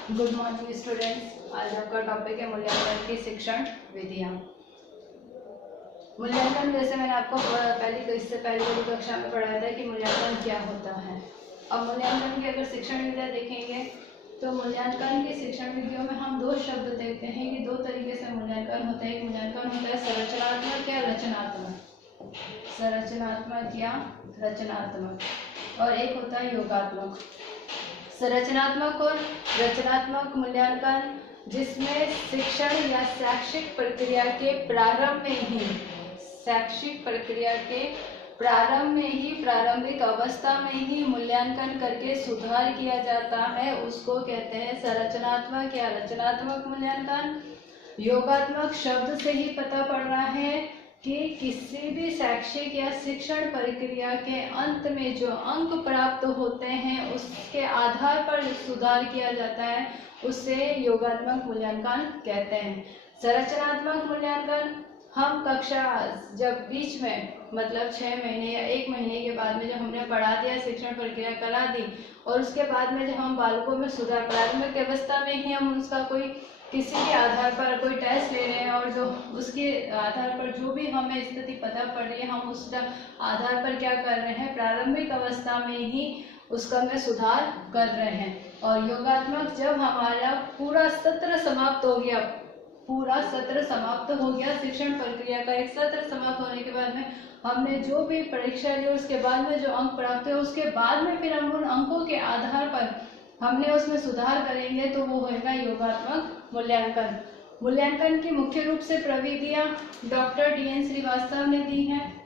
Good morning students. आज आपका topic है मूल्यांकन की शिक्षण विधियाँ। मूल्यांकन जैसे मैंने आपको इससे पहले वाली कक्षा में पढ़ाया था कि मूल्यांकन क्या होता है। अब मूल्यांकन की अगर शिक्षण विधियाँ देखेंगे तो मूल्यांकन की शिक्षण विधियों में हम दो शब्द देखते हैं कि दो तरीके से मूल्यांकन होता है। एक मूल्यांकन होता है संरचनात्मक या रचनात्मक, संरचनात्मक या रचनात्मक, और एक होता है योगात्मक। संरचनात्मक और रचनात्मक मूल्यांकन जिसमें शिक्षण या शैक्षिक प्रक्रिया के प्रारंभ में ही प्रारंभिक अवस्था में ही मूल्यांकन करके सुधार किया जाता है, उसको कहते हैं संरचनात्मक या रचनात्मक मूल्यांकन। योगात्मक शब्द से ही पता पड़ रहा है कि किसी भी शैक्षिक या शिक्षण प्रक्रिया के अंत में जो अंक प्राप्त होते हैं उसके आधार पर सुधार किया जाता है, उसे योगात्मक मूल्यांकन कहते हैं। संरचनात्मक मूल्यांकन हम कक्षा जब बीच में मतलब 6 महीने या 1 महीने के बाद में जब हमने पढ़ा दिया, शिक्षण प्रक्रिया करा दी और उसके बाद में जब हम बालकों में सुधार प्रारंभिक अवस्था में ही हम उसका कोई किसी के आधार पर कोई टेस्ट ले रहे हैं और जो उसके आधार पर जो भी हमें स्थिति पता पड़ रही है हम उस आधार पर क्या कर रहे हैं, प्रारंभिक अवस्था में ही उसका में सुधार कर रहे हैं। और योगात्मक जब हमारा पूरा सत्र समाप्त हो गया, शिक्षण प्रक्रिया का एक सत्र समाप्त होने के बाद में हमने जो भी परीक्षा ली उसके बाद में जो अंक प्राप्त हुए उसके बाद में फिर हम उन अंकों के आधार पर हमने उसमें सुधार करेंगे तो वो होगा योगात्मक मूल्यांकन। मूल्यांकन की मुख्य रूप से प्रविधियां डॉक्टर डी.एन. श्रीवास्तव ने दी हैं।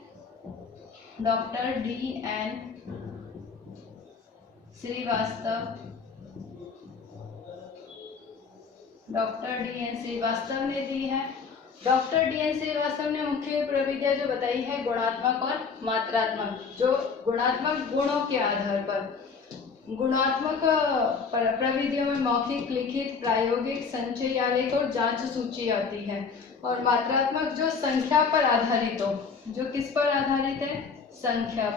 Doctor DN. श्रीवास्तव ने दी है। Doctor DN. श्रीवास्तव ने मुख्य प्रविधियां जो बताई है गुणात्मक और मात्रात्मक। जो गुणात्मक गुणों के आधार पर, गुणात्मक प्रविधियों में मौखिक, लिखित, प्रायोगिक, संचय आलेख और जांच सूची आती है। और मात्रात्मक जो संख्या पर आधारित हो, जो किस पर आधारित है, संख्या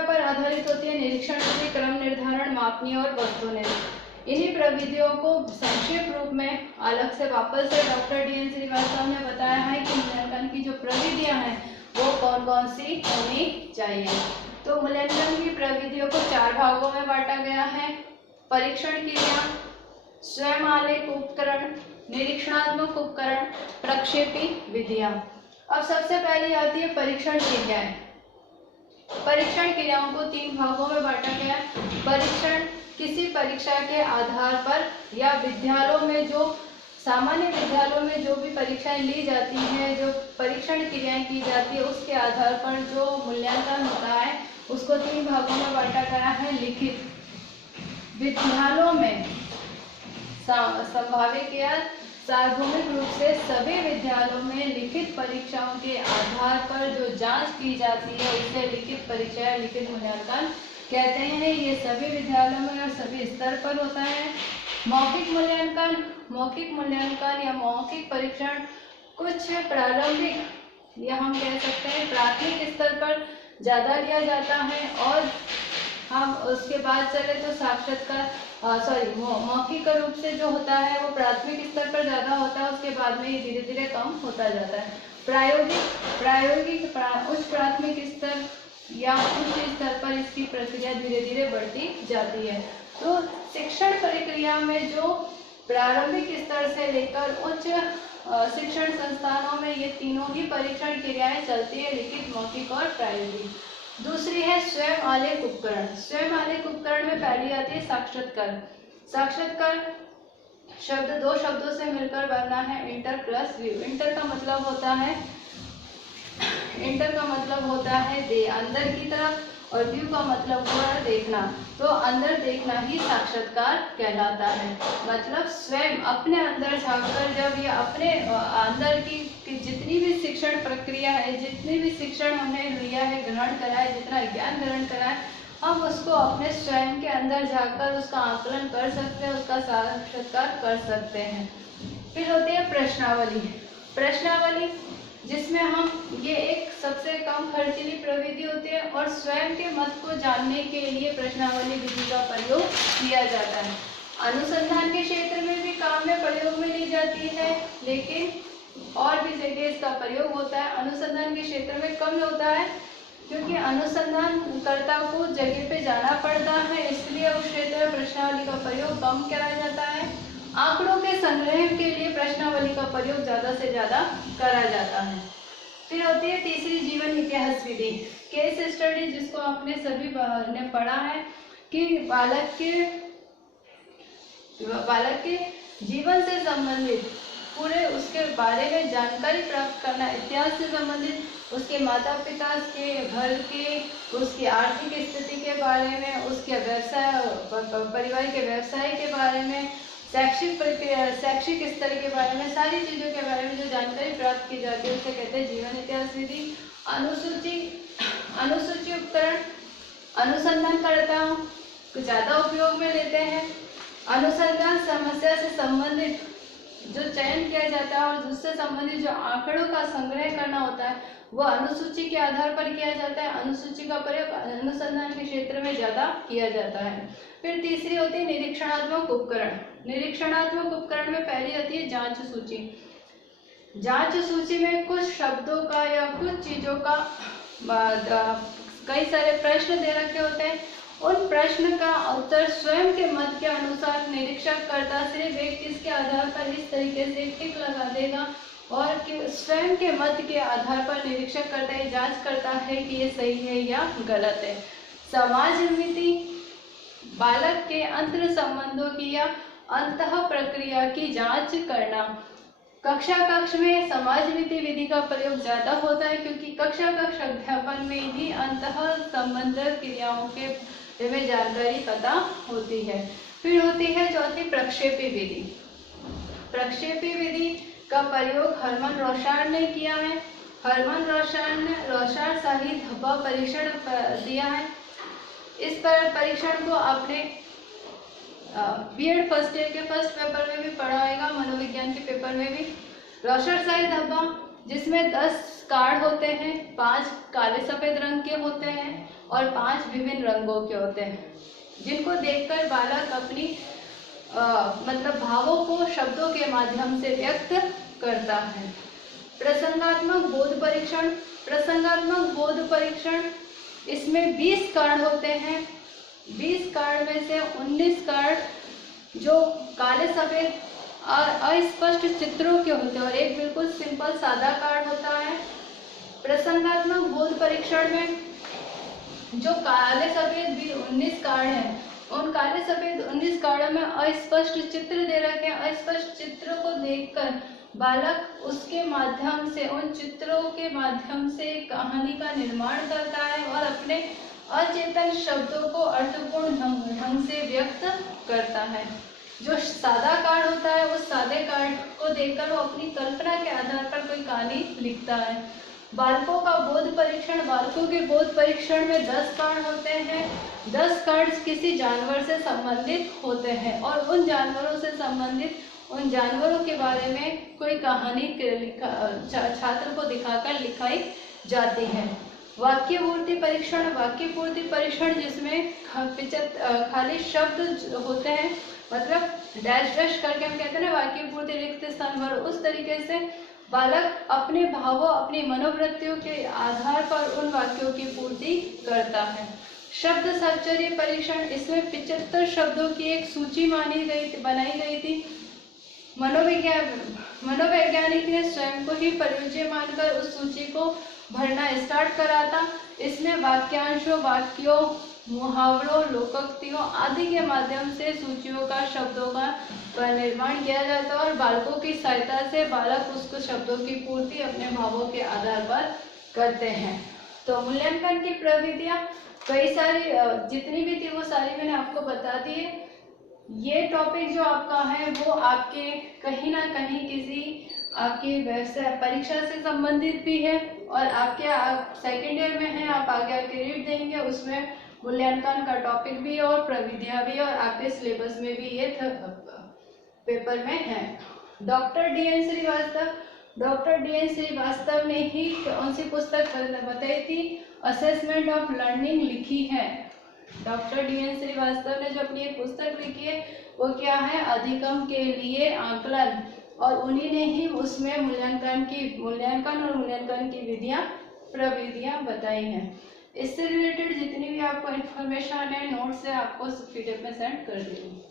पर आधारित होती है। निरीक्षण विधि, क्रम निर्धारण, मापनीय और वस्तुनिष्ठ। इन्हीं प्रविधियों को संक्षिप्त रूप में अलग से वापस से डॉक्टर डी.एन. श्रीवास्तव ने बताया है कि मूल्यांकन की जो प्रविधियां हैं वो कौन कौन सी होनी चाहिए। तो मूल्यांकन की प्रविधियों को 4 भागों में बांटा गया है। परीक्षण क्रिया, स्वयं आलेख उपकरण, निरीक्षणात्मक उपकरण, प्रक्षेपी विधियां। अब सबसे पहले आती है परीक्षण क्रियाएं। परीक्षण क्रियाओं को 3 भागों में बांटा गया है। परीक्षण किसी परीक्षा के आधार पर या विद्यालयों में जो सामान्य विद्यालयों में जो भी परीक्षाएं ली जाती हैं, जो परीक्षण क्रियाएं की जाती है उसके आधार पर जो मूल्यांकन होता है उसको 3 भागों में बांटा गया है। लिखित, विद्यालयों में संभावित या सार्वभौमिक रूप से सभी विद्यालयों में लिखित परीक्षाओं के आधार पर जो जांच की जाती है उसे लिखित परीक्षा या लिखित मूल्यांकन कहते हैं। ये सभी विद्यालयों में और सभी स्तर पर होता है। मौखिक मूल्यांकन या मौखिक परीक्षण कुछ प्रारंभिक या हम कह सकते हैं प्राथमिक स्तर पर ज़्यादा लिया जाता है और हम उसके बाद चले तो मौखिक रूप से जो होता है वो प्राथमिक स्तर पर ज़्यादा होता है, उसके बाद में ये धीरे धीरे कम होता जाता है। प्रायोगिक उच्च प्राथमिक स्तर या उच्च स्तर पर इसकी प्रक्रिया धीरे धीरे बढ़ती जाती है। तो शिक्षण प्रक्रिया में जो प्रारंभिक स्तर से लेकर उच्च शिक्षण संस्थानों में ये तीनों ही परीक्षण क्रियाएं चलती है, लिखित, मौखिक और प्रायोगिक। दूसरी है स्वयं आलेख उपकरण। स्वयं आलेख उपकरण में पहली आती है साक्षात्कार। साक्षात्कार शब्द 2 शब्दों से मिलकर बना है, इंटर प्लस व्यू। इंटर का मतलब होता है अंदर की तरफ और व्यू का मतलब हुआ है देखना। तो अंदर देखना ही साक्षात्कार कहलाता है। मतलब स्वयं अपने अंदर झांककर जब ये अपने अंदर की जितनी भी शिक्षण प्रक्रिया है, जितनी भी शिक्षण हमने लिया है, ग्रहण करा है, जितना ज्ञान ग्रहण करा है, हम उसको अपने स्वयं के अंदर जाकर उसका आकलन कर सकते हैं, उसका साक्षात्कार कर सकते हैं। फिर होती है प्रश्नावली जिसमें हम ये एक सबसे कम खर्चीली प्रविधि होती है और स्वयं के मत को जानने के लिए प्रश्नावली विधि का प्रयोग किया जाता है। अनुसंधान के क्षेत्र में भी काम में प्रयोग में ली जाती है, लेकिन और भी जगह इसका प्रयोग होता है। अनुसंधान के क्षेत्र में कम होता है क्योंकि अनुसंधानकर्ता को जगह पे जाना पड़ता है, इसलिए उस क्षेत्र में प्रश्नावली का प्रयोग कम करा जाता है। आंकड़ों के संग्रह के लिए प्रश्नावली का प्रयोग ज़्यादा से ज़्यादा करा जाता है। फिर होती है तीसरी जीवन इतिहास विधि, केस स्टडी, जिसको आपने सभी ने पढ़ा है कि बालक के जीवन से संबंधित पूरे उसके बारे में जानकारी प्राप्त करना, इतिहास से संबंधित, उसके माता पिता के घर के, उसकी आर्थिक स्थिति के बारे में, उसके व्यवसाय परिवार के व्यवसाय के बारे में, शैक्षिक स्तर के बारे में, सारी चीज़ों के बारे में जो जानकारी प्राप्त की जाती है उसे कहते हैं जीवन इतिहास विधि। अनुसूची उपकरण अनुसंधानकर्ताओं को ज़्यादा उपयोग में लेते हैं। अनुसंधान समस्या से संबंधित जो चयन किया जाता है और उससे संबंधित जो आंकड़ों का संग्रह करना होता है वो अनुसूची के आधार पर किया जाता है। अनुसूची का प्रयोग अनुसंधान के क्षेत्र में ज़्यादा किया जाता है। फिर तीसरी होती है निरीक्षणात्मक उपकरण। निरीक्षणात्मक उपकरण में पहली होती है जांच सूची। जांच सूची में कुछ शब्दों का या कुछ चीज़ों का कई सारे प्रश्न दे रखे होते हैं। उन प्रश्न का उत्तर स्वयं के मत के अनुसार निरीक्षक करता सिर्फ एक चीज के आधार पर इस तरीके से टिक लगा देगा और कि स्वयं के मत के आधार पर निरीक्षक करता है, जांच करता है कि ये सही है या गलत है। समाजमिति, बालक के अंतर संबंधों की या अंतः प्रक्रिया की जांच करना। कक्ष में समाजमिति विधि का प्रयोग ज्यादा होता है क्योंकि कक्ष अध्यापन में ही अंतः संबंध क्रियाओं के में जानकारी पता होती है। फिर होती है चौथी प्रक्षेपी विधि। प्रक्षेपी विधि का प्रयोग हरमन रौशार्ड ने किया है। हरमन रौशार्ड शाही धब्बा परीक्षण दिया है। इस पर परीक्षण को आपने बीएड फर्स्ट ईयर के फर्स्ट पेपर में भी पढ़ा होगा, मनोविज्ञान के पेपर में भी। रौशार्ड शाही धब्बा जिसमें 10 कार्ड होते हैं, 5 काले सफेद रंग के होते हैं और 5 विभिन्न रंगों के होते हैं, जिनको देखकर बालक अपनी मतलब भावों को शब्दों के माध्यम से व्यक्त करता है। प्रसंगात्मक बोध परीक्षण। प्रसंगात्मक बोध परीक्षण इसमें 20 कार्ड होते हैं। 20 कार्ड में से 19 कार्ड जो काले सफेद और अस्पष्ट चित्रों के होते हैं और एक बिल्कुल सिंपल सादा कार्ड होता है। प्रसंगात्मक बोध परीक्षण में जो काले सफेद 19 कार्ड हैं, उन काले सफेद 19 कार्डों में अस्पष्ट चित्र दे रखे हैं। अस्पष्ट चित्रों को देखकर बालक उसके माध्यम से, उन चित्रों के माध्यम से कहानी का निर्माण करता है और अपने अचेतन शब्दों को अर्थपूर्ण ढंग से व्यक्त करता है। जो सादा कार्ड होता है उस सादे कार्ड को देखकर वो अपनी कल्पना के आधार पर कोई कहानी लिखता है। बालकों का बोध परीक्षण। बालकों के बोध परीक्षण में 10 कार्ड होते हैं। 10 कार्ड किसी जानवर से संबंधित होते हैं और उन जानवरों से संबंधित उन जानवरों के बारे में कोई कहानी छात्र को दिखाकर लिखाई जाती है। वाक्य पूर्ति परीक्षण। वाक्य पूर्ति परीक्षण जिसमें खाली शब्द होते हैं, मतलब डैश डैश करके हम कहते हैं ना वाक्य पूर्ति रिक्त स्थान पर, उस तरीके से बालक अपने भावों, अपनी मनोवृत्तियों के आधार पर उन वाक्यों की पूर्ति करता है। शब्द साहचर्य परीक्षण। इसमें 75 शब्दों की एक सूची बनाई गई थी। मनोवैज्ञानिक ने स्वयं को ही परिचय मानकर उस सूची को भरना स्टार्ट करा था। इसमें वाक्यांशों, वाक्यों, मुहावरों, लोकोक्तियों आदि के माध्यम से सूचियों का, शब्दों का निर्माण किया जाता है और बालकों की सहायता से बालक उसको शब्दों की पूर्ति अपने भावों के आधार पर करते हैं। तो मूल्यांकन की प्रविधियां कई सारी जितनी भी थी वो सारी मैंने आपको बता दी है। ये टॉपिक जो आपका है वो आपके कहीं ना कहीं किसी आपकी व्यवसाय परीक्षा से संबंधित भी है और आपके सेकेंड ईयर में है, आप आगे आके रीड देंगे, उसमें मूल्यांकन का टॉपिक भी है और प्रविधियां भी और आपके सिलेबस में भी ये पेपर में है। Doctor DN. श्रीवास्तव ने ही कौन सी पुस्तक बताई थी? असेसमेंट ऑफ लर्निंग लिखी है। Doctor DN. श्रीवास्तव ने जो अपनी एक पुस्तक लिखी है वो क्या है, अधिगम के लिए आकलन, और उन्हीं ने ही उसमें मूल्यांकन और मूल्यांकन की प्रविधियां बताई हैं। इससे रिलेटेड जितनी भी आपको इन्फॉर्मेशन है, नोट्स है, आपको PDF में सेंड कर दूँगी।